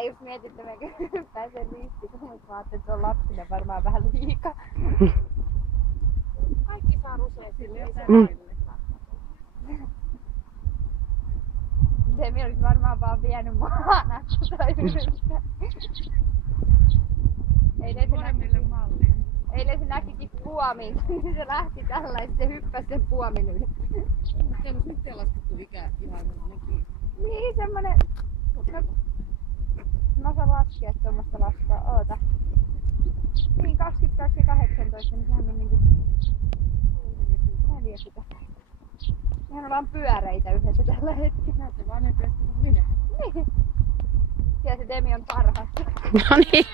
Mä just mietin, että mä hyppään sen ristiin, mutta mä ajattelin, että se on lapsille varmaan vähän liikaa. Kaikki saa ruseesille jotain. Se olisi varmaan vaan vienyt maana tai yhdessä. Eilen se näkikin puomin, niin se lähti tällaista, se hyppäsi sen puomin yli. Teillä on sitten laskettu ikä ihan nekin. Niin, semmonen... Mä saan laskea tuommoista laskaa, oota. Niin, 22 ja 18, niin sehän on niinku... 40. Nehän on vaan pyöreitä yhdessä tällä hetkellä. Näette vaan ne kuin minä. Niin. Ja se Demi on parhaassa. No niin.